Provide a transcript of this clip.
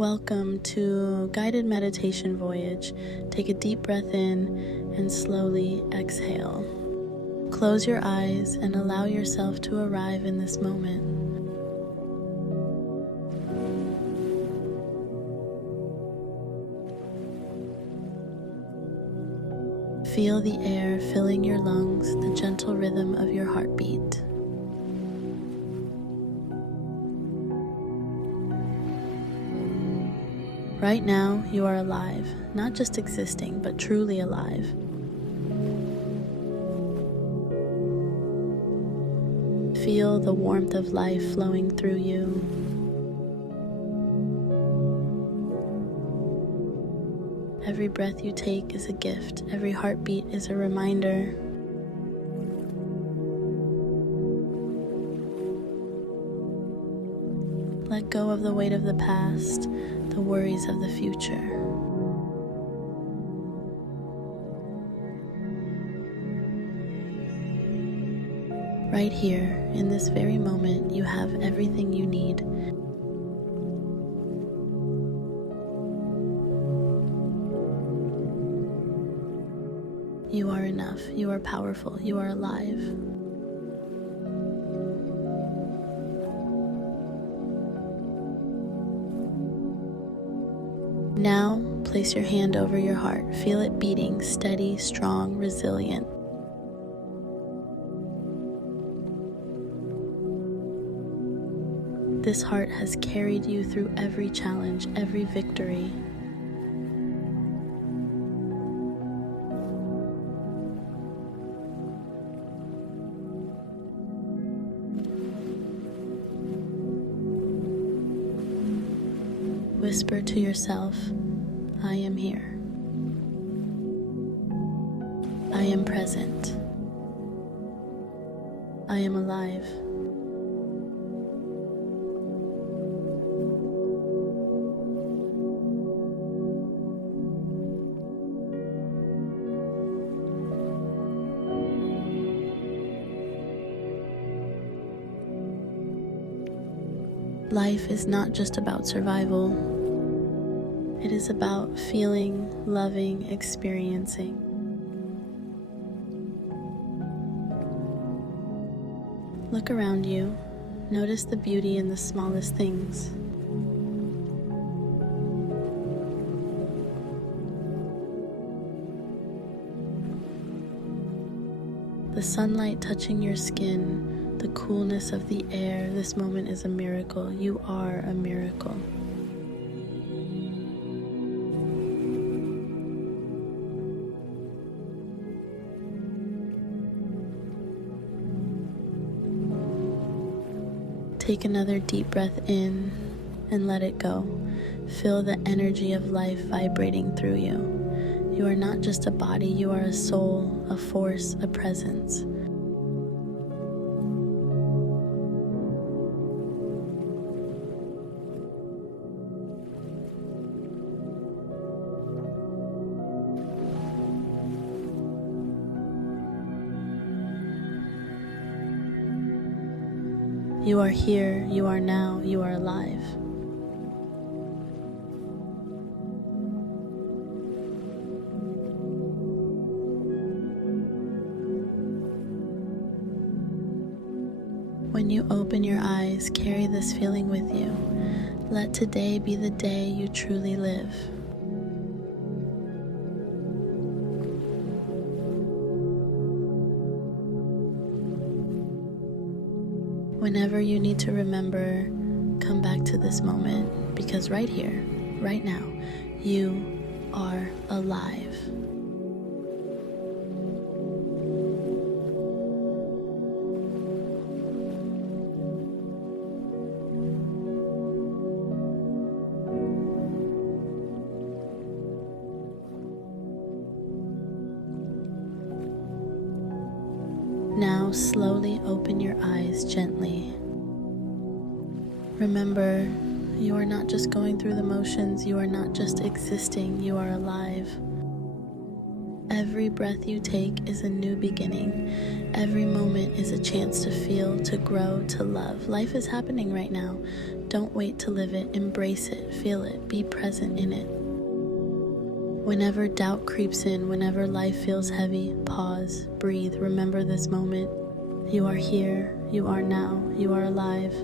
Welcome to Guided Meditation Voyage. Take a deep breath in and slowly exhale. Close your eyes and allow yourself to arrive in this moment. Feel the air filling your lungs, the gentle rhythm of your heartbeat. Right now, you are alive, not just existing, but truly alive. Feel the warmth of life flowing through you. Every breath you take is a gift. Every heartbeat is a reminder. Let go of the weight of the past, the worries of the future. Right here, in this very moment, you have everything you need. You are enough. You are powerful. You are alive. Now, place your hand over your heart. Feel it beating, steady, strong, resilient. This heart has carried you through every challenge, every victory. Whisper to yourself, I am here. I am present. I am alive. Life is not just about survival. It is about feeling, loving, experiencing. Look around you. Notice the beauty in the smallest things. The sunlight touching your skin, the coolness of the air. This moment is a miracle. You are a miracle. Take another deep breath in and let it go. Feel the energy of life vibrating through you. You are not just a body, you are a soul, a force, a presence. You are here, you are now, you are alive. When you open your eyes, carry this feeling with you. Let today be the day you truly live. Whenever you need to remember, come back to this moment, because right here, right now, you are alive. Now slowly open your eyes gently. Remember, you are not just going through the motions, you are not just existing, you are alive. Every breath you take is a new beginning. Every moment is a chance to feel, to grow, to love. Life is happening right now. Don't wait to live it. Embrace it. Feel it. Be present in it. Whenever doubt creeps in, whenever life feels heavy, pause, breathe, remember this moment. You are here, you are now, you are alive.